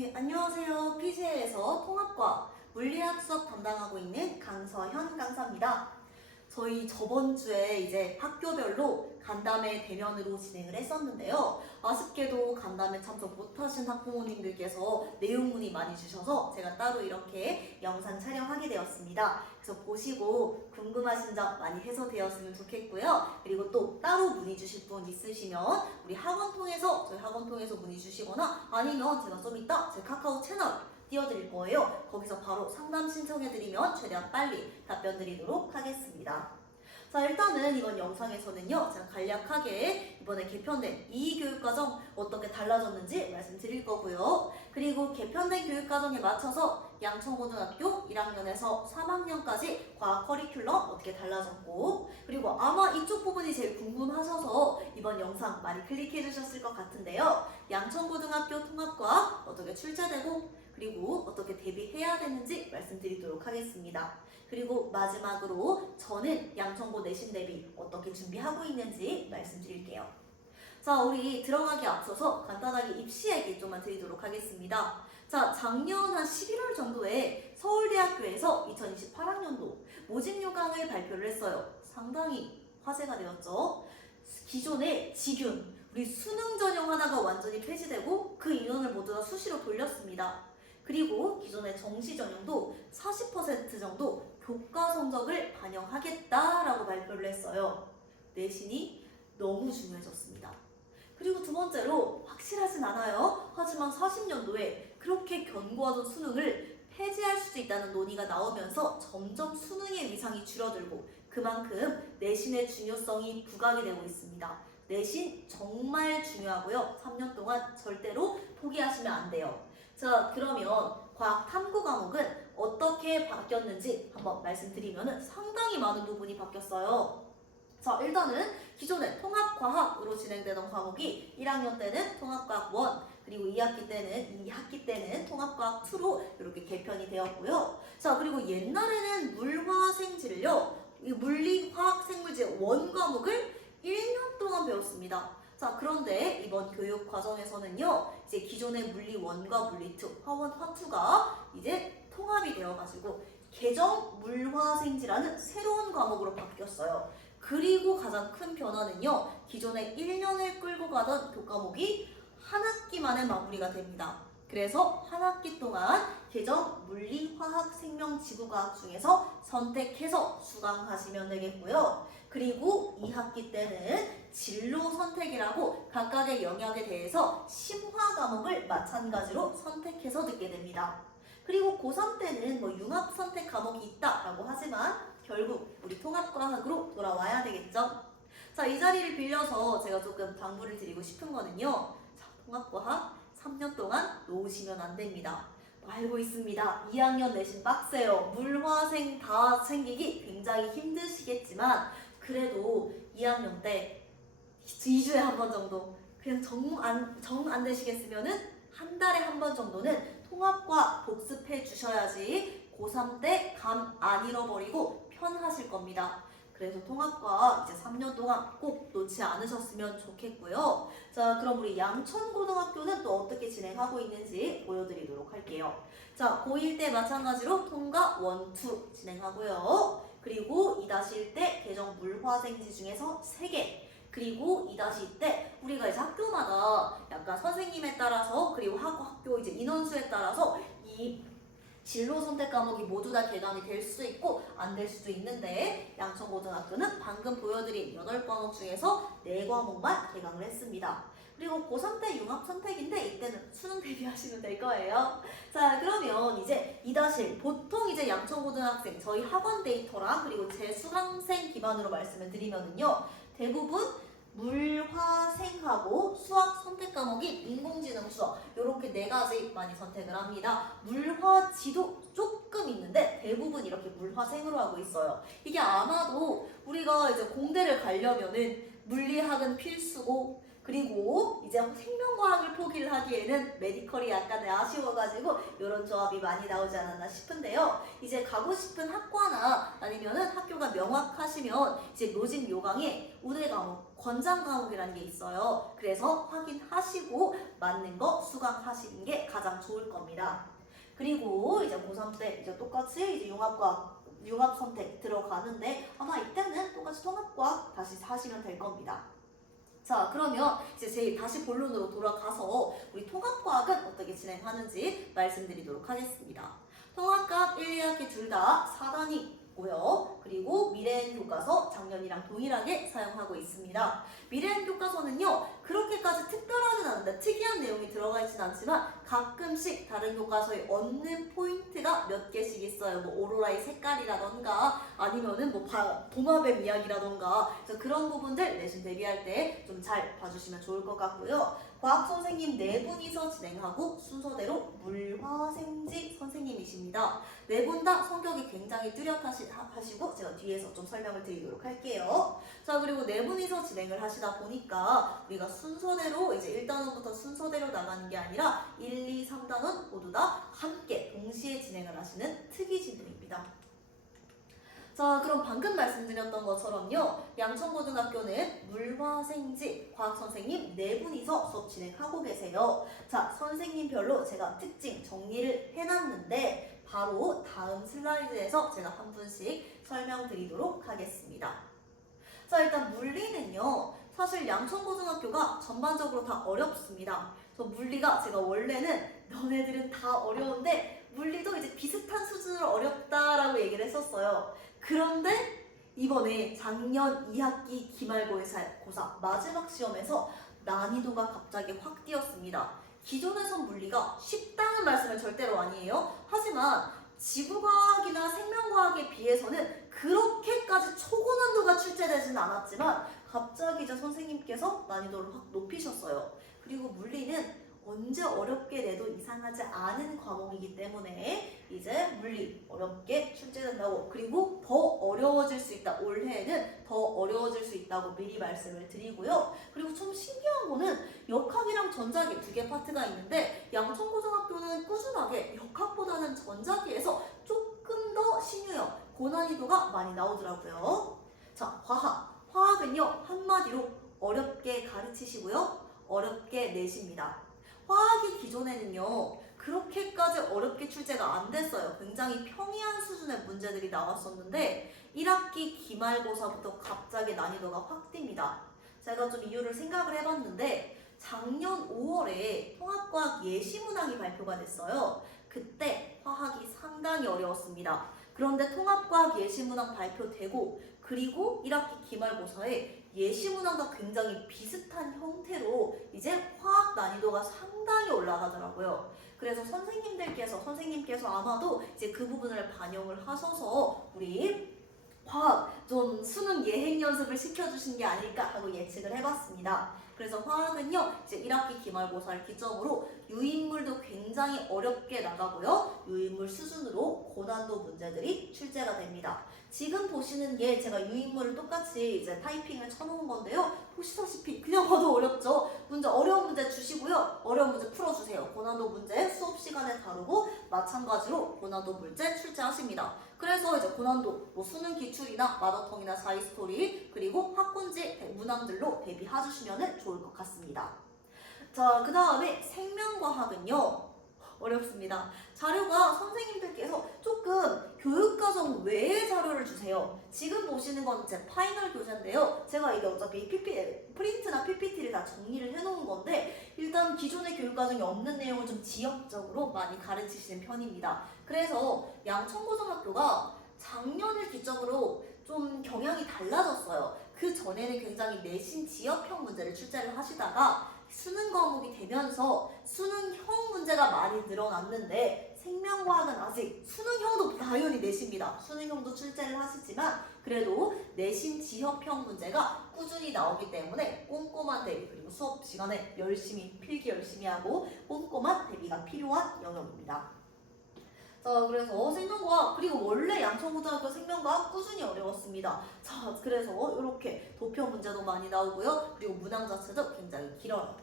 네, 안녕하세요. PGA에서 통합과 물리학 수업 담당하고 있는 강서현 강사입니다. 저희 저번 주에 이제 학교별로 간담회 대면으로 진행을 했었는데요. 아쉽게도 간담회 참석 못하신 학부모님들께서 내용 문의 많이 주셔서 제가 따로 이렇게 영상 촬영하게 되었습니다. 그래서 보시고 궁금하신 점 많이 해소되었으면 좋겠고요. 그리고 또 따로 문의 주실 분 있으시면 우리 학원 통해서 저희 학원 통해서 문의 주시거나 아니면 제가 좀 이따 제 카카오 채널 띄워드릴 거예요. 거기서 바로 상담 신청해드리면 최대한 빨리 답변 드리도록 하겠습니다. 자, 일단은 이번 영상에서는요, 제가 간략하게 이번에 개편된 이교육과정 어떻게 달라졌는지 말씀드릴 거고요. 그리고 개편된 교육과정에 맞춰서 양천고등학교 1학년에서 3학년까지 과학 커리큘럼 어떻게 달라졌고, 그리고 아마 이쪽 부분이 제일 궁금하셔서 이번 영상 많이 클릭해 주셨을 것 같은데요. 양천고등학교 통합과학 어떻게 출제되고 그리고 어떻게 대비해야 되는지 말씀드리도록 하겠습니다. 그리고 마지막으로 저는 양천고 내신 대비 어떻게 준비하고 있는지 말씀드릴게요. 자, 우리 들어가기 앞서서 간단하게 입시 얘기 좀만 드리도록 하겠습니다. 자, 작년 한 11월 정도에 서울대학교에서 2028학년도 모집 요강을 발표를 했어요. 상당히 화제가 되었죠. 기존의 지균, 우리 수능 전형 하나가 완전히 폐지되고 그 인원을 모두 다 수시로 돌렸습니다. 그리고 기존의 정시 전형도 40% 정도 교과 성적을 반영하겠다라고 발표를 했어요. 내신이 너무 중요해졌습니다. 그리고 두 번째로 확실하진 않아요. 하지만 40년도에 그렇게 견고하던 수능을 폐지할 수도 있다는 논의가 나오면서 점점 수능의 위상이 줄어들고 그만큼 내신의 중요성이 부각이 되고 있습니다. 내신 정말 중요하고요. 3년 동안 절대로 포기하시면 안 돼요. 자, 그러면 과학 탐구 과목은 어떻게 바뀌었는지 한번 말씀드리면 상당히 많은 부분이 바뀌었어요. 자, 일단은 기존에 통합과학으로 진행되던 과목이 1학년 때는 통합과학 1, 그리고 2학기 때는 통합과학 2로 이렇게 개편이 되었고요. 자, 그리고 옛날에는 물화생지를요, 이 물리화학생물제 1 과목을 1년 동안 배웠습니다. 자, 그런데 이번 교육 과정에서는요, 이제 기존의 물리 1과 물리 2, 화1, 화2가 이제 통합이 되어가지고 개정 물화생지라는 새로운 과목으로 바뀌었어요. 그리고 가장 큰 변화는요, 기존에 1년을 끌고 가던 교과목이 한 학기 만에 마무리가 됩니다. 그래서 한 학기 동안 개정 물리, 화학, 생명, 지구과학 중에서 선택해서 수강하시면 되겠고요. 그리고 2학기 때는 진로 선택이라고 각각의 영역에 대해서 심화 과목을 마찬가지로 선택해서 듣게 됩니다. 그리고 고3 때는 융합 선택 과목이 있다라고 하지만 결국 우리 통합과학으로 돌아와야 되겠죠. 자, 이 자리를 빌려서 제가 조금 당부를 드리고 싶은 거는요. 자, 통합과학 3년 동안 놓으시면 안 됩니다. 알고 있습니다. 2학년 내신 빡세요. 물화생 다 챙기기 굉장히 힘드시겠지만 그래도 2학년 때 2주에 한 번 정도 그냥 정 안 되시겠으면은 한 달에 한 번 정도는 통합과 복습해 주셔야지 고3 때 감 안 잃어버리고 편하실 겁니다. 그래서 통합과 이제 3년 동안 꼭 놓지 않으셨으면 좋겠고요. 자, 그럼 우리 양천고등학교는 또 어떻게 진행하고 있는지 보여드리도록 할게요. 자, 고1 때 마찬가지로 통과 1, 2 진행하고요. 그리고 2-1 때 개정 물화생지 중에서 3개. 그리고 2-2 때 우리가 이제 학교마다 약간 선생님에 따라서 그리고 학교 이제 인원수에 따라서 이 진로 선택 과목이 모두 다 개강이 될 수 있고 안 될 수도 있는데 양천고등학교는 방금 보여드린 8과목 중에서 4과목만 개강을 했습니다. 그리고 고3 때 융합 선택인데 이때는 수능 대비하시면 될 거예요. 자, 그러면 이제 2-1 보통 이제 양천고등학생 저희 학원 데이터랑 그리고 제 수강생 기반으로 말씀을 드리면은요, 대부분 물화생하고 수학 선택 과목인 인공지능 수학 이렇게 4가지 많이 선택을 합니다. 물화지도 조금 있는데 대부분 이렇게 물화생으로 하고 있어요. 이게 아마도 우리가 이제 공대를 가려면은 물리학은 필수고 그리고 이제 생명과학을 포기를 하기에는 메디컬이 약간 아쉬워가지고 이런 조합이 많이 나오지 않았나 싶은데요. 이제 가고 싶은 학과나 아니면은 학교가 명확하시면 이제 로직 요강에 우대 과목, 권장 과목이라는 게 있어요. 그래서 확인하시고 맞는 거 수강하시는 게 가장 좋을 겁니다. 그리고 이제 고3 때 이제 똑같이 이제 융합 선택 들어가는데 아마 이때는 똑같이 통합과학 다시 하시면 될 겁니다. 자, 그러면 이제 다시 본론으로 돌아가서 우리 통합과학은 어떻게 진행하는지 말씀드리도록 하겠습니다. 통합과학 1, 2학기 둘 다 4단위고요. 그리고 미래엔 교과서 작년이랑 동일하게 사용하고 있습니다. 미래엔 교과서는요, 그렇게까지 특별하진 않은데 특이한 내용이 들어가 있진 않지만 가끔씩 다른 교과서에 얻는 포인트가 몇 개씩 있어요. 뭐 오로라의 색깔이라던가 아니면은 뭐 도마뱀 이야기라던가 그래서 그런 부분들 내신 대비할 때 좀 잘 봐주시면 좋을 것 같고요. 과학 선생님 네 분이서 진행하고 순서대로 물화생지 선생님이십니다. 네 분 다 성격이 굉장히 뚜렷하시고 제가 뒤에서 좀 설명을 드리도록 할게요. 자, 그리고 네 분이서 진행을 하시다 보니까 우리가 순서대로 이제 1단원부터 순서대로 나가는 게 아니라 1, 2, 3단원 모두 다 함께 동시에 진행을 하시는 특이 진도입니다. 자, 그럼 방금 말씀드렸던 것처럼요, 양천고등학교는 물화생지 과학선생님 네 분이서 수업 진행하고 계세요. 자, 선생님별로 제가 특징 정리를 해놨는데 바로 다음 슬라이드에서 제가 한 분씩 설명드리도록 하겠습니다. 자, 일단 물리는요, 사실 양천고등학교가 전반적으로 다 어렵습니다. 저 물리가 제가 원래는 너네들은 다 어려운데 물리도 이제 비슷한 수준으로 어렵다라고 얘기를 했었어요. 그런데 이번에 작년 2학기 기말고사 마지막 시험에서 난이도가 갑자기 확 뛰었습니다. 기존에선 물리가 쉽다는 말씀은 절대로 아니에요. 하지만 지구과학이나 생명과학에 비해서는 그렇게까지 초고난도가 출제되지는 않았지만 갑자기 이제 선생님께서 난이도를 확 높이셨어요. 그리고 물리는 언제 어렵게 내도 이상하지 않은 과목이기 때문에 이제 물리 어렵게 출제된다고, 그리고 더 어려워질 수 있다. 올해에는 더 어려워질 수 있다고 미리 말씀을 드리고요. 그리고 좀 신기한 거는 역학이랑 전자기 두 개 파트가 있는데 양천고등학교는 꾸준하게 역학보다는 전자기에서 조금 더 신유형, 고난이도가 많이 나오더라고요. 자, 화학은요, 한마디로 어렵게 가르치시고요, 어렵게 내십니다. 화학이 기존에는요, 그렇게까지 어렵게 출제가 안 됐어요. 굉장히 평이한 수준의 문제들이 나왔었는데 1학기 기말고사부터 갑자기 난이도가 확 뜁니다. 제가 좀 이유를 생각을 해봤는데 작년 5월에 통합과학 예시문항이 발표가 됐어요. 그때 화학이 상당히 어려웠습니다. 그런데 통합과학 예시문항 발표되고 그리고 1학기 기말고사에 예시문항과 굉장히 비슷한 형태로 이제 화학 난이도가 상당히 올라가더라고요. 그래서 선생님께서 아마도 이제 그 부분을 반영을 하셔서 우리 화학 좀 수능 예행 연습을 시켜주신 게 아닐까 하고 예측을 해봤습니다. 그래서 화학은요, 이제 1학기 기말고사를 기점으로 유인물도 굉장히 어렵게 나가고요, 유인물 수준으로 고난도 문제들이 출제가 됩니다. 지금 보시는 게 제가 유인물을 똑같이 이제 타이핑을 쳐놓은 건데요. 보시다시피 그냥 봐도 어렵죠? 어려운 문제 주시고요, 어려운 문제 풀어주세요. 고난도 문제 수업 시간에 다루고 마찬가지로 고난도 문제 출제하십니다. 그래서 이제 고난도 뭐 수능 기출이나 마더텅이나 자이스토리 그리고 학군지 문항들로 대비해주시면 좋을 것 같습니다. 자, 그 다음에 생명과학은요, 어렵습니다. 자료가 선생님들께서 조금 교육과정 외의 자료를 주세요. 지금 보시는 건 제 파이널 교재인데요. 제가 이게 어차피 프린트나 PPT를 다 정리를 해놓은 건데 일단 기존의 교육과정이 없는 내용을 좀 지역적으로 많이 가르치시는 편입니다. 그래서 양천고등학교가 작년을 기점으로 좀 경향이 달라졌어요. 그 전에는 굉장히 내신 지역형 문제를 출제를 하시다가 수능 과목이 되면서 수능형 문제가 많이 늘어났는데 생명과학은 아직 수능형도 당연히 내십니다. 수능형도 출제를 하시지만 그래도 내신 지역형 문제가 꾸준히 나오기 때문에 꼼꼼한 대비, 그리고 수업 시간에 필기 열심히 하고 꼼꼼한 대비가 필요한 영역입니다. 자, 그래서 생명과학, 그리고 원래 양천고등학교 생명과학 꾸준히 어려웠습니다. 자, 그래서 이렇게 도표 문제도 많이 나오고요. 그리고 문항 자체도 굉장히 길어요.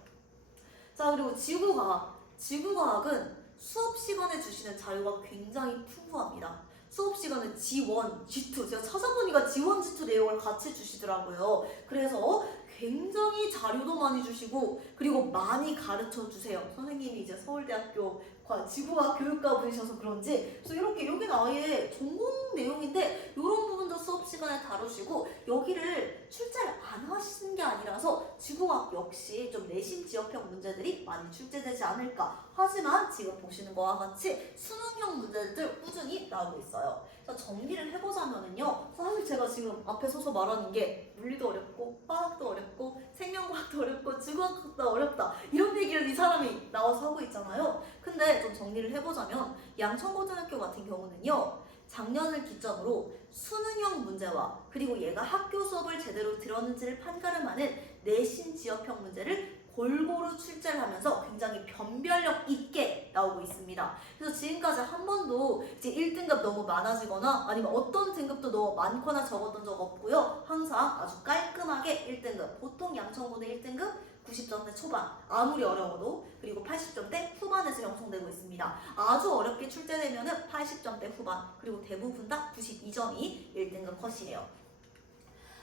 자, 그리고 지구과학. 지구과학은 수업 시간에 주시는 자료가 굉장히 풍부합니다. 수업 시간에 G1, G2, 제가 찾아보니까 G1, G2 내용을 같이 주시더라고요. 그래서 굉장히 자료도 많이 주시고 그리고 많이 가르쳐 주세요. 선생님이 이제 서울대학교 지구과학 교육과 분이셔서 그런지 그래서 이렇게 여기는 아예 전공 내용인데 이런 부분도 수업 시간에 다루시고 여기를 출제를 안 하시는 게 아니라서 지구과학 역시 좀 내신 지역형 문제들이 많이 출제되지 않을까. 하지만 지금 보시는 거와 같이 수능형 문제들 꾸준히 나오고 있어요. 자, 정리를 해보자면은요. 사실 제가 지금 앞에 서서 말하는 게 물리도 어렵고 화학도 어렵고 생명과학도 어렵고 지구과학도 어렵다 이런 얘기를 이 사람이 나와서 하고 있잖아요. 근데 좀 정리를 해보자면 양천고등학교 같은 경우는요. 작년을 기점으로 수능형 문제와 그리고 얘가 학교 수업을 제대로 들었는지를 판가름하는 내신 지역형 문제를 골고루 출제를 하면서 굉장히 변별력 있게 나오고 있습니다. 그래서 지금까지 한 번도 이제 1등급 너무 많아지거나 아니면 어떤 등급도 너무 많거나 적었던 적 없고요. 항상 아주 깔끔하게 1등급, 보통 양천고는 1등급 90점대 초반, 아무리 어려워도 그리고 80점대 후반에서 형성되고 있습니다. 아주 어렵게 출제되면은 80점대 후반, 그리고 대부분 다 92점이 1등급 컷이에요.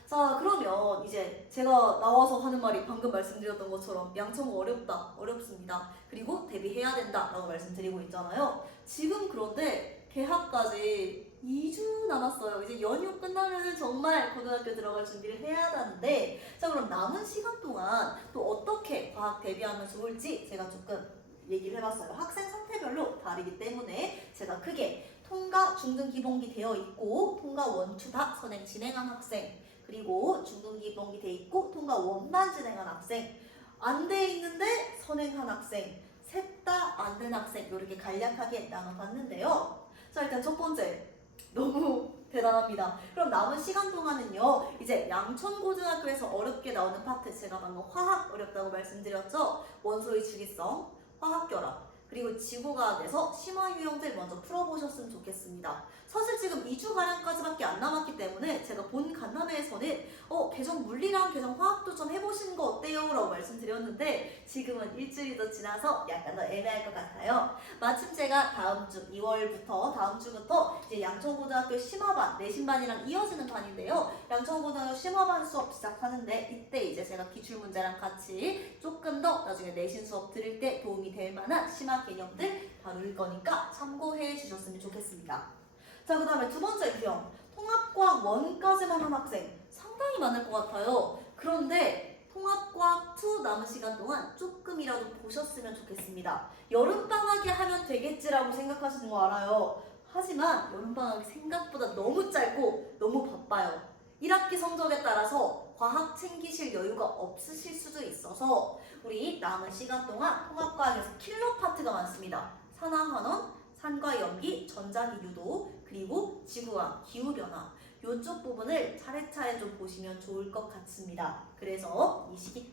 자, 그러면 이제 제가 나와서 하는 말이 방금 말씀드렸던 것처럼 양천고 어렵다, 어렵습니다. 그리고 대비해야 된다라고 말씀드리고 있잖아요. 지금 그런데 개학까지 2주 남았어요. 이제 연휴 끝나면 정말 고등학교 들어갈 준비를 해야 하는데 자, 그럼 남은 시간 동안 또 어떻게 과학 대비하면 좋을지 제가 조금 얘기를 해봤어요. 학생 상태별로 다르기 때문에 제가 크게 통과 중등 기본기 되어 있고 통과 원투 다 선행 진행한 학생 그리고 중등 기본기 돼 있고 통과 원만 진행한 학생 안 돼 있는데 선행한 학생 셋 다 안 된 학생 이렇게 간략하게 나눠봤는데요. 자, 일단 첫 번째 너무 대단합니다. 그럼 남은 시간 동안은요. 이제 양천고등학교에서 어렵게 나오는 파트 제가 방금 화학 어렵다고 말씀드렸죠. 원소의 주기성, 화학결합 그리고 지구과학에서 심화 유형들 먼저 풀어보셨으면 좋겠습니다. 사실 지금 2주가량까지밖에 안 남았기 때문에 제가 본 간담회에서는 계정 물리랑 계정 화학도 좀 해보시는 거 어때요? 라고 말씀드렸는데 지금은 일주일이 더 지나서 약간 더 애매할 것 같아요. 마침 제가 다음 주 2월부터 다음 주부터 이제 양천고등학교 심화반, 내신반이랑 이어지는 반인데요. 양천고등학교 심화반 수업 시작하는데 이때 이제 제가 기출문제랑 같이 조금 더 나중에 내신 수업 들을 때 도움이 될 만한 심화 개념들 다룰 거니까 참고해 주셨으면 좋겠습니다. 자, 그 다음에 두 번째 유형 통합과학 1까지만 한 학생 상당히 많을 것 같아요. 그런데 통합과학 2 남은 시간 동안 조금이라도 보셨으면 좋겠습니다. 여름방학에 하면 되겠지라고 생각하시는 거 알아요. 하지만 여름방학이 생각보다 너무 짧고 너무 바빠요. 1학기 성적에 따라서 과학 챙기실 여유가 없으실 수도 있어서 우리 남은 시간 동안 통합과학에서 킬러 파트가 많습니다. 산화환원, 산과 염기, 전자기 유도, 그리고 지구와 기후변화 이쪽 부분을 차례차례 좀 보시면 좋을 것 같습니다. 그래서 이 시기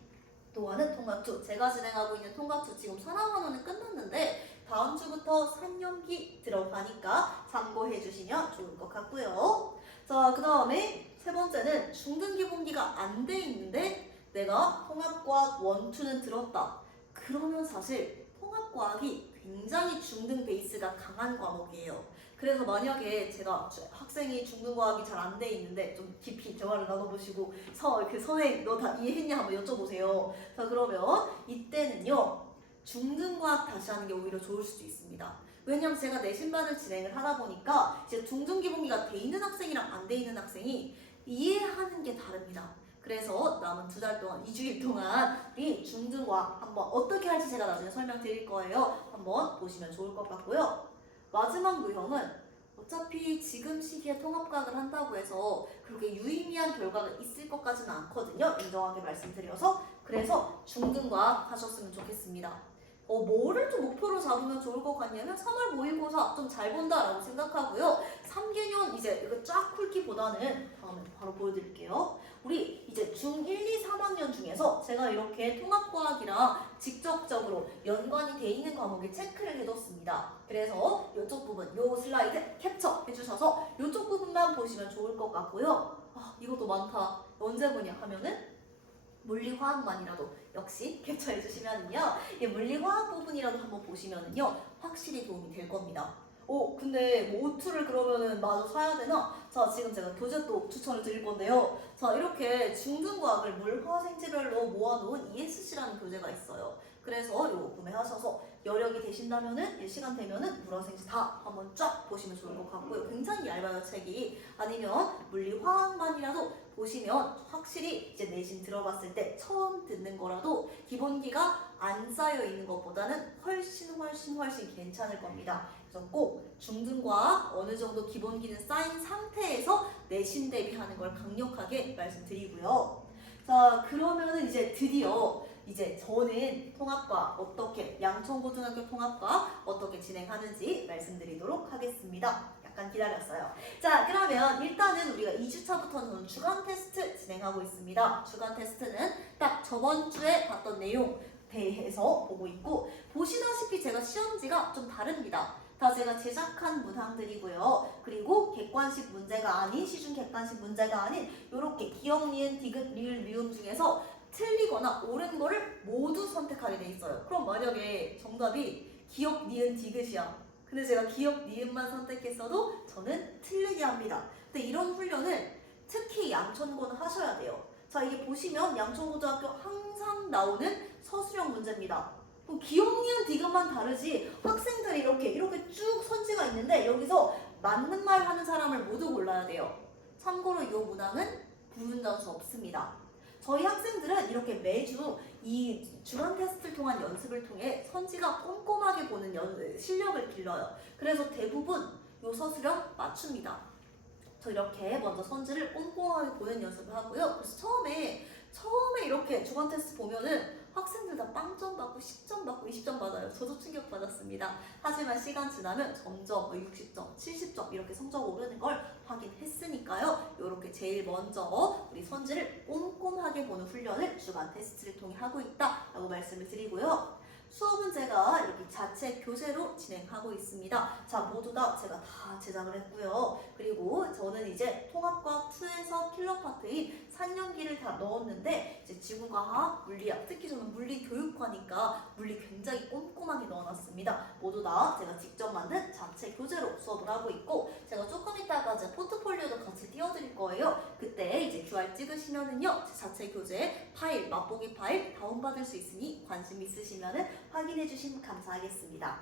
동안은 통합2 제가 진행하고 있는 통합2 지금 산화환원은 끝났는데 다음 주부터 산염기 들어가니까 참고해 주시면 좋을 것 같고요. 자, 그 다음에 세 번째는 중등기본기가 안 돼 있는데 내가 통합과학 1, 2는 들었다. 그러면 사실 통합과학이 굉장히 중등 베이스가 강한 과목이에요. 그래서 만약에 제가 학생이 중등과학이 잘 안 돼 있는데 좀 깊이 대화를 나눠보시고 선생 너 다 이해했냐 한번 여쭤보세요. 자, 그러면 이때는요 중등과학 다시 하는 게 오히려 좋을 수도 있습니다. 왜냐면 제가 내신반을 진행을 하다 보니까 이제 중등기본기가 돼 있는 학생이랑 안 돼 있는 학생이 이해하는 게 다릅니다. 그래서 남은 2달 동안, 2주일 동안 이 중등과학 한번 어떻게 할지 제가 나중에 설명드릴 거예요. 한번 보시면 좋을 것 같고요. 마지막 유형은 어차피 지금 시기에 통합과학을 한다고 해서 그렇게 유의미한 결과가 있을 것 같지는 않거든요. 인정하게 말씀드려서 그래서 중등과학 하셨으면 좋겠습니다. 뭐를 좀 목표로 잡으면 좋을 것 같냐면 3월 모의고사 좀 잘 본다라고 생각하고요. 3개년 이제 이거 쫙 훑기보다는 다음에 바로 보여드릴게요. 우리 이제 중1, 2, 3학년 중에서 제가 이렇게 통합과학이랑 직접적으로 연관이 돼 있는 과목에 체크를 해뒀습니다. 그래서 이쪽 부분, 요 슬라이드 캡처 해주셔서 이쪽 부분만 보시면 좋을 것 같고요. 이것도 많다. 언제 보냐 하면은 물리화학만이라도 역시 캡처해 주시면은요, 이 물리화학 부분이라도 한번 보시면은요, 확실히 도움이 될 겁니다. 근데 뭐 오투를 그러면은 마저 사야 되나? 자, 지금 제가 교재 또 추천을 드릴 건데요. 자, 이렇게 중등과학을 물화생지별로 모아놓은 ESC라는 교재가 있어요. 그래서 이거 구매하셔서 여력이 되신다면은 시간 되면은 물화생지 다 한번 쫙 보시면 좋을 것 같고요. 굉장히 얇아요, 책이. 아니면 물리화학만이라도 보시면 확실히 이제 내신 들어봤을 때 처음 듣는 거라도 기본기가 안 쌓여 있는 것보다는 훨씬 괜찮을 겁니다. 그래서 꼭 중등과학 어느 정도 기본기는 쌓인 상태에서 내신 대비하는 걸 강력하게 말씀드리고요. 자, 그러면은 이제 드디어 이제 저는 통합과 어떻게 양천고등학교 통합과 어떻게 진행하는지 말씀드리도록 하겠습니다. 약간 기다렸어요. 자, 그러면 일단은 우리가 2주차부터는 주간 테스트 진행하고 있습니다. 주간 테스트는 딱 저번 주에 봤던 내용 대해서 보고 있고, 보시다시피 제가 시험지가 좀 다릅니다. 다 제가 제작한 문항들이고요. 그리고 객관식 문제가 아닌, 시중 객관식 문제가 아닌 이렇게 기역, 니은, 디귿, 리을, 미음 중에서 틀리거나 옳은 거를 모두 선택하게 돼 있어요. 그럼 만약에 정답이 기역, 니은, 디귿이야. 근데 제가 기역, 니은만 선택했어도 저는 틀리게 합니다. 근데 이런 훈련을 특히 양천고는 하셔야 돼요. 자, 이게 보시면 양천고등학교 항상 나오는 서술형 문제입니다. 기억, 니은, 디귿만 다르지 학생들이 이렇게 쭉 선지가 있는데 여기서 맞는 말 하는 사람을 모두 골라야 돼요. 참고로 이 문항은 불운전수 없습니다. 저희 학생들은 이렇게 매주 이 주간 테스트를 통한 연습을 통해 선지가 꼼꼼하게 보는 실력을 길러요. 그래서 대부분 이 서술형 맞춥니다. 저 이렇게 먼저 선지를 꼼꼼하게 보는 연습을 하고요. 그래서 처음에 이렇게 주간 테스트 보면은 학생들 다 빵점 받고 10점 받고 20점 받아요. 저도 충격 받았습니다. 하지만 시간 지나면 점점 60점, 70점 이렇게 성적 오르는 걸 확인했으니까요. 이렇게 제일 먼저 우리 선지를 꼼꼼하게 보는 훈련을 주간 테스트를 통해 하고 있다라고 말씀을 드리고요. 수업은 제가 이렇게 자체 교재로 진행하고 있습니다. 자, 모두 다 제가 다 제작을 했고요. 그리고 저는 이제 통합과학 2에서 킬러 파트인 산연기를 다 넣었는데 이제 지구과학, 물리학, 특히 저는 물리교육과니까 물리 굉장히 꼼꼼하게 넣어놨습니다. 모두 다 제가 직접 만든 자체 교재로 수업을 하고 있고, 제가 조금 이따가 제 포트폴리오도 같이 띄워드릴 거예요. 그때 이제 QR 찍으시면은요, 제 자체 교재 파일, 맛보기 파일 다운받을 수 있으니 관심 있으시면은 확인해 주시면 감사하겠습니다.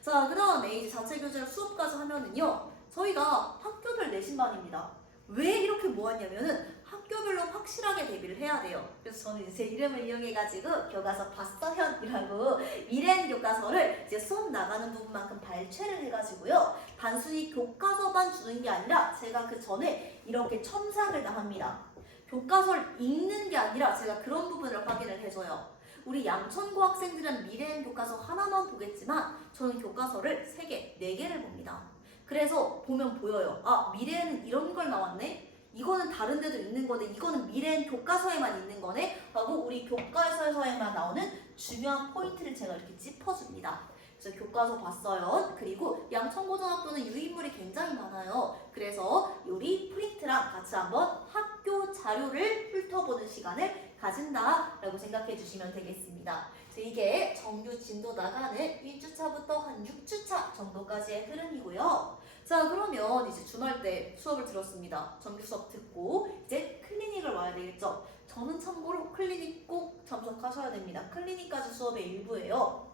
자, 그 다음에 이제 자체 교재를 수업까지 하면은요, 저희가 학교별 내신반입니다. 왜 이렇게 모았냐면은 학교별로 확실하게 대비를 해야 돼요. 그래서 저는 이제 제 이름을 이용해가지고 교과서 박서현이라고 미래엔 교과서를 이제 수업 나가는 부분만큼 발췌를 해가지고요. 단순히 교과서만 주는 게 아니라 제가 그 전에 이렇게 첨삭을 다 합니다. 교과서를 읽는 게 아니라 제가 그런 부분을 확인을 해줘요. 우리 양천고 학생들은 미래엔 교과서 하나만 보겠지만 저는 교과서를 3개, 4개를 봅니다. 그래서 보면 보여요. 아, 미래에는 이런 걸 나왔네? 이거는 다른 데도 있는 거네. 이거는 미래엔 교과서에만 있는 거네? 하고 우리 교과서에만 나오는 중요한 포인트를 제가 이렇게 짚어줍니다. 그래서 교과서 봤어요. 그리고 양천고등학교는 유인물이 굉장히 많아요. 그래서 우리 프린트랑 같이 한번 학교 자료를 훑어보는 시간을 가진다라고 생각해 주시면 되겠습니다. 그래서 이게 정규 진도 나가는 1주차부터 한 6주차 정도까지의 흐름이고요. 자, 그러면 이제 주말 때 수업을 들었습니다. 정규 수업 듣고 이제 클리닉을 와야 되겠죠. 저는 참고로 클리닉 꼭 참석하셔야 됩니다. 클리닉까지 수업의 일부예요.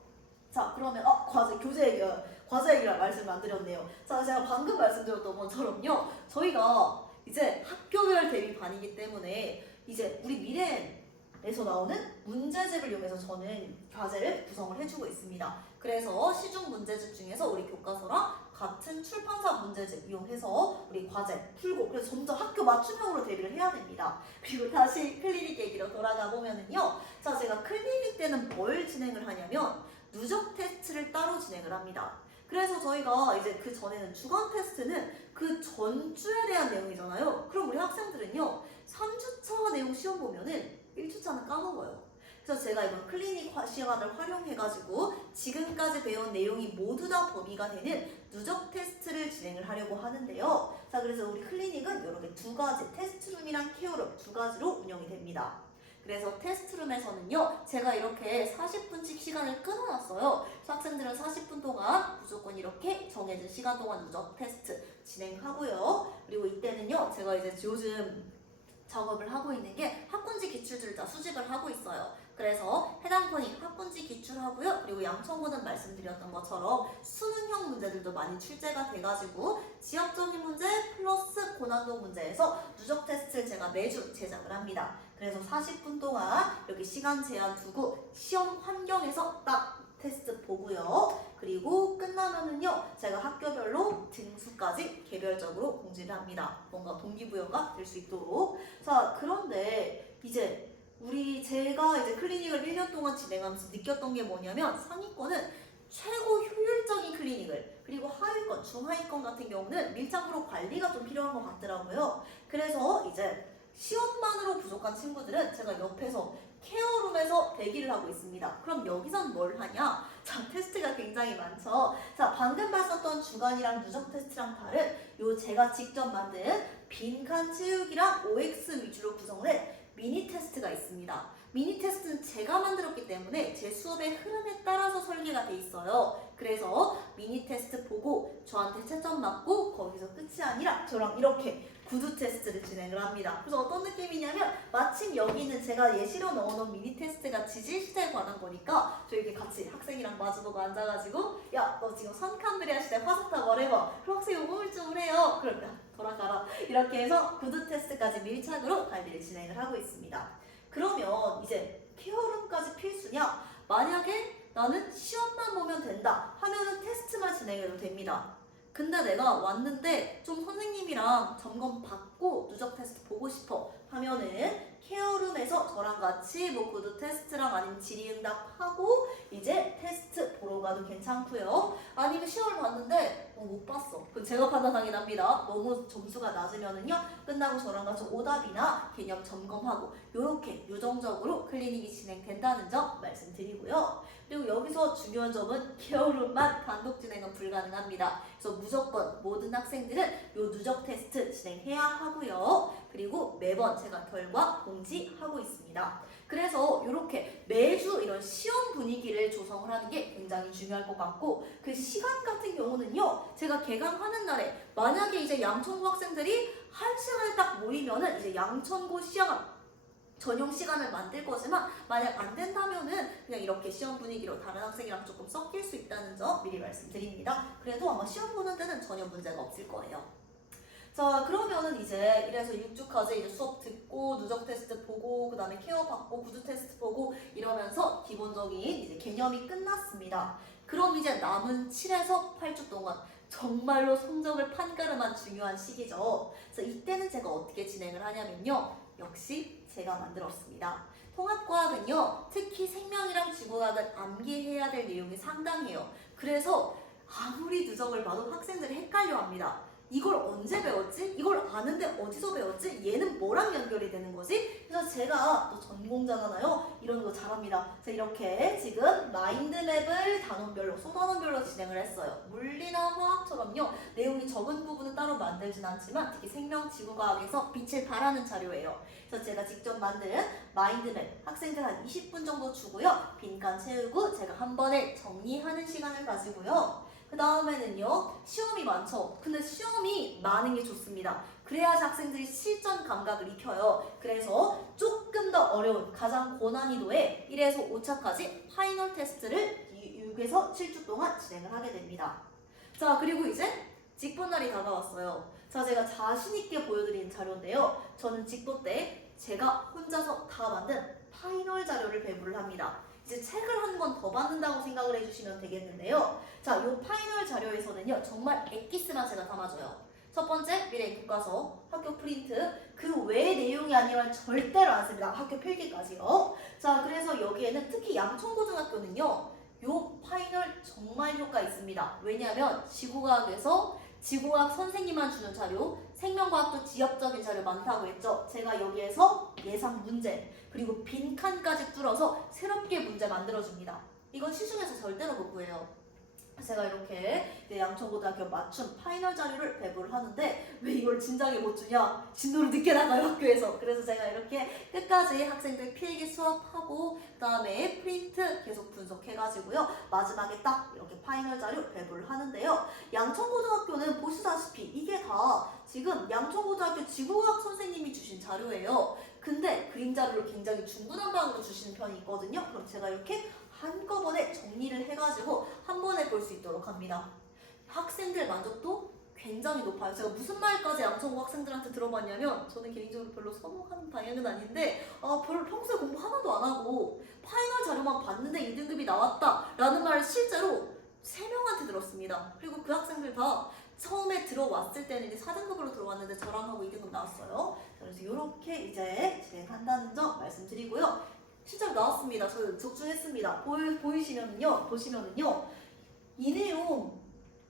자, 그러면 과제 얘기라 말씀을 안 드렸네요. 자, 제가 방금 말씀드렸던 것처럼요, 저희가 이제 학교별 대비반이기 때문에 이제 우리 미래에서 나오는 문제집을 이용해서 저는 과제를 구성을 해주고 있습니다. 그래서 시중 문제집 중에서 우리 교과서랑 같은 출판사 문제집 이용해서 우리 과제 풀고, 그래서 점점 학교 맞춤형으로 대비를 해야 됩니다. 그리고 다시 클리닉 얘기로 돌아가 보면은요, 자, 제가 클리닉 때는 뭘 진행을 하냐면 누적 테스트를 따로 진행을 합니다. 그래서 저희가 이제 그 전에는 주간 테스트는 그 전주에 대한 내용이잖아요. 그럼 우리 학생들은요, 3주차 내용 시험 보면은 1주차는 까먹어요. 그래서 제가 이번 클리닉 시간을 활용해가지고 지금까지 배운 내용이 모두 다 범위가 되는 누적 테스트를 진행을 하려고 하는데요. 자, 그래서 우리 클리닉은 이렇게 두 가지, 테스트룸이랑 케어룸 두 가지로 운영이 됩니다. 그래서 테스트룸에서는요, 제가 이렇게 40분씩 시간을 끊어놨어요. 그래서 학생들은 40분 동안 무조건 이렇게 정해진 시간 동안 누적 테스트 진행하고요. 그리고 이때는요, 제가 이제 요즘 작업을 하고 있는 게 학군지 기출들을 다 수집을 하고 있어요. 그래서 해당 건이 학군지 기출하고요. 그리고 양천고는 말씀드렸던 것처럼 수능형 문제들도 많이 출제가 돼가지고 지역적인 문제 플러스 고난도 문제에서 누적 테스트를 제가 매주 제작을 합니다. 그래서 40분 동안 이렇게 시간 제한 두고 시험 환경에서 딱 테스트 보고요. 그리고 끝나면은요, 제가 학교별로 등수까지 개별적으로 공지를 합니다. 뭔가 동기부여가 될 수 있도록. 자, 그런데 이제 제가 이제 클리닉을 1년 동안 진행하면서 느꼈던 게 뭐냐면, 상위권은 최고 효율적인 클리닉을, 그리고 하위권, 중하위권 같은 경우는 밀착으로 관리가 좀 필요한 것 같더라고요. 그래서 이제 시험만으로 부족한 친구들은 제가 옆에서 케어룸에서 대기를 하고 있습니다. 그럼 여기선 뭘 하냐? 자, 테스트가 굉장히 많죠. 자, 방금 봤었던 주간이랑 누적 테스트랑 다른 요 제가 직접 만든 빈칸 채우기랑 OX 위주로 구성된 미니 테스트가 있습니다. 미니 테스트는 제가 만들었기 때문에 제 수업의 흐름에 따라서 설계가 돼 있어요. 그래서 미니 테스트 보고 저한테 채점 맞고 거기서 끝이 아니라 저랑 이렇게 구두 테스트를 진행을 합니다. 그래서 어떤 느낌이냐면 마침 여기는 제가 예시로 넣어놓은 미니 테스트가 지질시대에 관한 거니까 저 이렇게 같이 학생이랑 마주보고 앉아가지고 야, 너 지금 선칸브레아 시대 화석탑 말해봐. 그럼 학생이 우물쭈물 해요. 그러면 돌아가라. 이렇게 해서 구두 테스트까지 밀착으로 관리를 진행을 하고 있습니다. 그러면 이제 케어룸까지 필수냐? 만약에 나는 시험만 보면 된다 하면은 테스트만 진행해도 됩니다. 근데 내가 왔는데 좀 선생님이랑 점검 받고 누적 테스트 보고 싶어 하면은 케어룸에서 저랑 같이 뭐 구두 테스트랑 아니면 질의응답 하고 이제 테스트 보러 가도 괜찮고요. 아니면 시험을 봤는데 못 봤어. 그럼 제가 판단하긴 합니다. 너무 점수가 낮으면은요, 끝나고 저랑 같이 오답이나 개념 점검하고 요렇게 유정적으로 클리닉이 진행된다는 점 말씀드리고요. 그리고 여기서 중요한 점은 케어룸만 단독 진행은 불가능합니다. 그래서 무조건 모든 학생들은 요 누적 테스트 진행해야 하고요. 그리고 매번 제가 결과 공지하고 있습니다. 그래서 이렇게 매주 이런 시험 분위기를 조성을 하는 게 굉장히 중요할 것 같고, 그 시간 같은 경우는요, 제가 개강하는 날에 만약에 이제 양천고 학생들이 1시간에 딱 모이면은 이제 양천고 시험 전용 시간을 만들 거지만 만약 안 된다면은 그냥 이렇게 시험 분위기로 다른 학생이랑 조금 섞일 수 있다는 점 미리 말씀드립니다. 그래도 아마 시험 보는 데는 전혀 문제가 없을 거예요. 자, 그러면은 이제 1에서 6주까지 이제 수업 듣고 누적 테스트 보고 그 다음에 케어 받고 구두 테스트 보고 이러면서 기본적인 이제 개념이 끝났습니다. 그럼 이제 남은 7에서 8주 동안 정말로 성적을 판가름한 중요한 시기죠. 그래서 이때는 제가 어떻게 진행을 하냐면요, 역시 제가 만들었습니다. 통합과학은요, 특히 생명이랑 지구과학은 암기해야 될 내용이 상당해요. 그래서 아무리 누적을 봐도 학생들이 헷갈려 합니다. 이걸 언제 배웠지? 이걸 아는데 어디서 배웠지? 얘는 뭐랑 연결이 되는 거지? 그래서 제가 또 전공자잖아요. 이런 거 잘합니다. 그래서 이렇게 지금 마인드맵을 단원별로, 소단원별로 진행을 했어요. 물리나 화학처럼요, 내용이 적은 부분은 따로 만들진 않지만 특히 생명 지구과학에서 빛을 발하는 자료예요. 그래서 제가 직접 만든 마인드맵 학생들 한 20분 정도 주고요. 빈칸 채우고 제가 한 번에 정리하는 시간을 가지고요. 그 다음에는요, 시험이 많죠. 근데 시험이 많은 게 좋습니다. 그래야지 학생들이 실전 감각을 익혀요. 그래서 조금 더 어려운 가장 고난이도의 1에서 5차까지 파이널 테스트를 6에서 7주 동안 진행을 하게 됩니다. 자, 그리고 이제 직보날이 다가왔어요. 자, 제가 자신있게 보여드리는 자료인데요. 저는 직보 때 제가 혼자서 다 만든 파이널 자료를 배부를 합니다. 이제 책을 한 권 더 받는다고 생각을 해주시면 되겠는데요. 자, 이 파이널 자료에서는요, 정말 엑기스만 제가 담아줘요. 첫 번째, 미래 교과서, 학교 프린트, 그 외의 내용이 아니면 절대로 안 씁니다. 학교 필기까지요. 자, 그래서 여기에는 특히 양천고등학교는요, 요 파이널 정말 효과 있습니다. 왜냐하면 지구과학에서 지구과학 선생님만 주는 자료, 생명과학도 지역적인 자료 많다고 했죠. 제가 여기에서 예상 문제, 그리고 빈칸까지 뚫어서 새롭게 문제 만들어줍니다. 이건 시중에서 절대로 못 구해요. 제가 이렇게 양천고등학교 맞춤 파이널 자료를 배부를 하는데 왜 이걸 진작에 못 주냐? 진도를 늦게 나가요, 학교에서. 그래서 제가 이렇게 끝까지 학생들 필기 수업하고 그 다음에 프린트 계속 분석해가지고요. 마지막에 딱 이렇게 파이널 자료 배부를 하는데요. 양천고등학교는 보시다시피 이게 다 지금 양천고등학교 지구과학 선생님이 주신 자료예요. 근데 그림 자료를 굉장히 중구난방으로 주시는 편이 있거든요. 그럼 제가 이렇게 한꺼번에 정리를 해가지고 한 번에 볼 수 있도록 합니다. 학생들 만족도 굉장히 높아요. 제가 무슨 말까지 양천고 학생들한테 들어봤냐면 저는 개인적으로 별로 선호하는 방향은 아닌데 별로 평소에 공부 하나도 안 하고 파이널 자료만 봤는데 2등급이 나왔다 라는 말을 실제로 3명한테 들었습니다. 그리고 그 학생들 다 처음에 들어왔을 때는 이제 4등급으로 들어왔는데 저랑 하고 2등급 나왔어요. 그래서 이렇게 이제 진행한다는 점 말씀드리고요. 실제로 나왔습니다. 저 적중했습니다. 보시면은요. 이 내용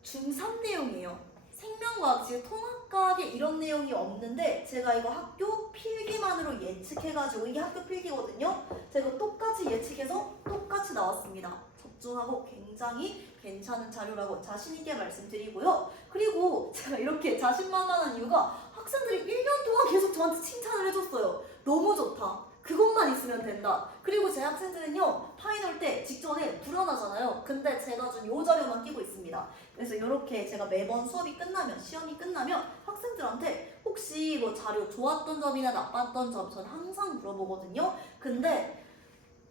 중3 내용이에요. 생명과학, 지금 통합과학에 이런 내용이 없는데 제가 이거 학교 필기만으로 예측해가지고 이게 학교 필기거든요. 제가 똑같이 예측해서 똑같이 나왔습니다. 적중하고 굉장히 괜찮은 자료라고 자신있게 말씀드리고요. 그리고 제가 이렇게 자신만만한 이유가 학생들이 1년 동안 계속 저한테 칭찬을 해줬어요. 너무 좋다. 그것만 있으면 된다. 그리고 제 학생들은요, 파이널 때 직전에 불안하잖아요. 근데 제가 준 요 자료만 끼고 있습니다. 그래서 이렇게 제가 매번 수업이 끝나면, 시험이 끝나면 학생들한테 혹시 뭐 자료 좋았던 점이나 나빴던 점 전 항상 물어보거든요. 근데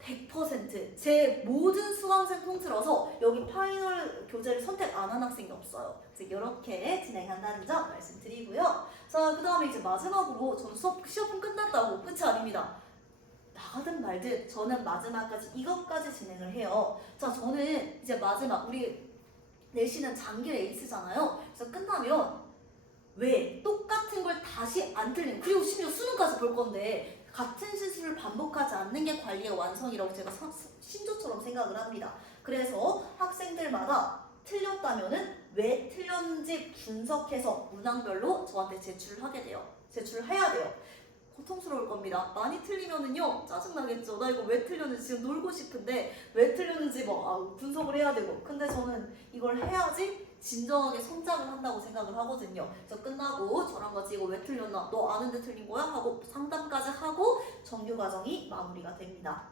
100% 제 모든 수강생 통틀어서 여기 파이널 교재를 선택 안 한 학생이 없어요. 그래서 이렇게 진행한다는 점 말씀드리고요. 자, 그 다음에 이제 마지막으로 저는 시험 끝났다고 끝이 아닙니다. 나가든 말든 저는 마지막까지 이것까지 진행을 해요. 자, 저는 이제 마지막 우리 내신은 장기를 에이스잖아요. 그래서 끝나면 왜 똑같은 걸 다시 안 틀리는, 그리고 심지어 수능까지 볼 건데 같은 실수를 반복하지 않는 게 관리의 완성이라고 제가 신조처럼 생각을 합니다. 그래서 학생들마다 틀렸다면은 왜 틀렸는지 분석해서 문항별로 저한테 제출을 하게 돼요. 제출을 해야 돼요. 고통스러울 겁니다. 많이 틀리면은요 짜증나겠죠. 나 이거 왜 틀렸는지 지금 놀고 싶은데 왜 틀렸는지 분석을 해야 되고, 근데 저는 이걸 해야지 진정하게 성장을 한다고 생각을 하거든요. 그래서 끝나고 저랑 같이 이거 왜 틀렸나, 너 아는데 틀린 거야? 하고 상담까지 하고 정규 과정이 마무리가 됩니다.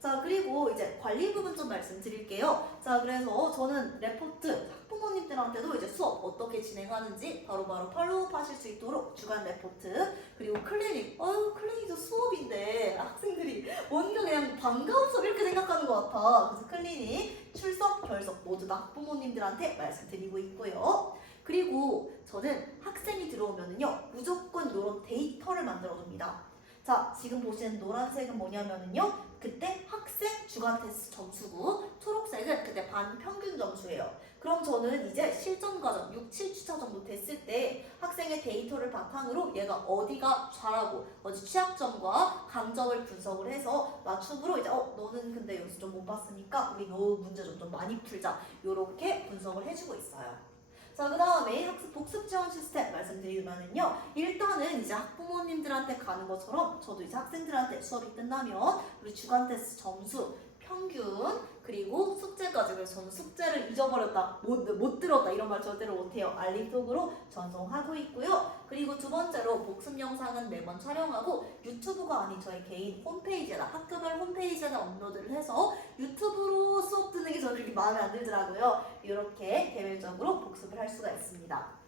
자, 그리고 이제 관리 부분 좀 말씀드릴게요. 자, 그래서 저는 레포트 학부모님들한테도 이제 수업 어떻게 진행하는지 바로바로 팔로우업 하실 수 있도록 주간 레포트, 그리고 클리닉, 클리닉도 수업인데 학생들이 뭔가 그냥 반가운 수업 이렇게 생각하는 것 같아. 그래서 클리닉, 출석, 결석 모두 다 학부모님들한테 말씀드리고 있고요. 그리고 저는 학생이 들어오면은요 무조건 이런 데이터를 만들어 줍니다. 자, 지금 보시는 노란색은 뭐냐면은요, 그때 학생 주간 테스트 점수고, 초록색은 그때 반 평균 점수예요. 그럼 저는 이제 실전 과정 6, 7주차 정도 됐을 때 학생의 데이터를 바탕으로 얘가 어디가 잘하고 어디 취약점과 강점을 분석을 해서 맞춤으로 이제 너는 근데 여기서 좀 못 봤으니까 우리 너 문제 좀 많이 풀자, 요렇게 분석을 해주고 있어요. 자, 그 다음에 학습 복습 지원 시스템 말씀드리면은요, 일단은 이제 학부모님들한테 가는 것처럼 저도 이제 학생들한테 수업이 끝나면 우리 주간 테스트 점수, 평균, 그리고 숙제까지, 그래서 저는 숙제를 잊어버렸다, 못 들었다 이런 말 절대로 못해요. 알림톡으로 전송하고 있고요. 그리고 두 번째로 복습 영상은 매번 촬영하고 유튜브가 아닌 저희 개인 홈페이지에다, 학교별 홈페이지에다 업로드를 해서 유튜브로 수업 듣는 게 저는 그렇게 마음에 안 들더라고요. 이렇게 개별적으로 복습을 할 수가 있습니다.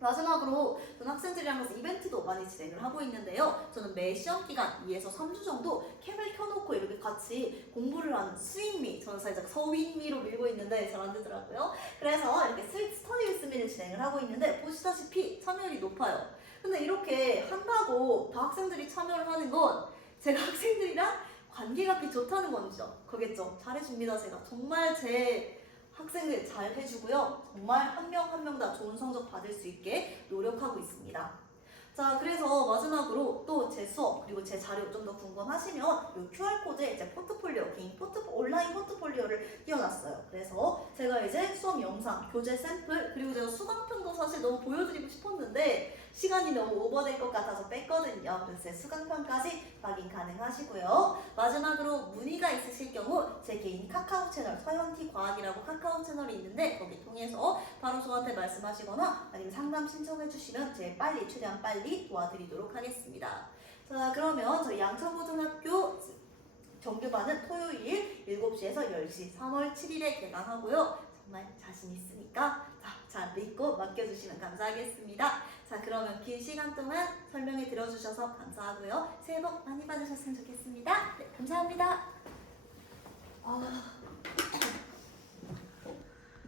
마지막으로 저는 학생들이랑 같이 이벤트도 많이 진행을 하고 있는데요. 저는 매 시험 기간 2에서 3주 정도 캠을 켜놓고 이렇게 같이 공부를 하는 스윗미, 저는 살짝 서윗미로 밀고 있는데 잘 안 되더라고요. 그래서 이렇게 스윗 스터디 위스 미를 진행을 하고 있는데 보시다시피 참여율이 높아요. 근데 이렇게 한다고 다 학생들이 참여를 하는 건 제가 학생들이랑 관계가 좋다는 거겠죠. 잘해줍니다. 제가 정말 제 학생들 잘 해주고요. 정말 한 명 한 명 다 좋은 성적 받을 수 있게 노력하고 있습니다. 자, 그래서 마지막으로 또 제 수업 그리고 제 자료 좀 더 궁금하시면 이 QR코드에 이제 포트폴리오, 온라인 포트폴리오를 띄워놨어요. 그래서 제가 이제 수업 영상, 교재 샘플, 그리고 제가 수강편도 사실 너무 보여드리고 싶었는데 시간이 너무 오버될 것 같아서 뺐거든요. 그래서 제 수강편까지 확인 가능하시고요. 마지막으로 문의가 있으실 경우 제 개인 카카오 채널, 서현티 과학이라고 카카오 채널이 있는데 거기 통해서 바로 저한테 말씀하시거나 아니면 상담 신청해 주시면 제일 빨리, 최대한 빨리 도와드리도록 하겠습니다. 자, 그러면 저희 양천고등학교 정규반은 토요일 7시에서 10시 3월 7일에 개강하고요. 정말 자신 있으니까 잘 믿고 맡겨주시면 감사하겠습니다. 자, 그러면 긴 시간 동안 설명해 들어주셔서 감사하고요. 새해 복 많이 받으셨으면 좋겠습니다. 네, 감사합니다.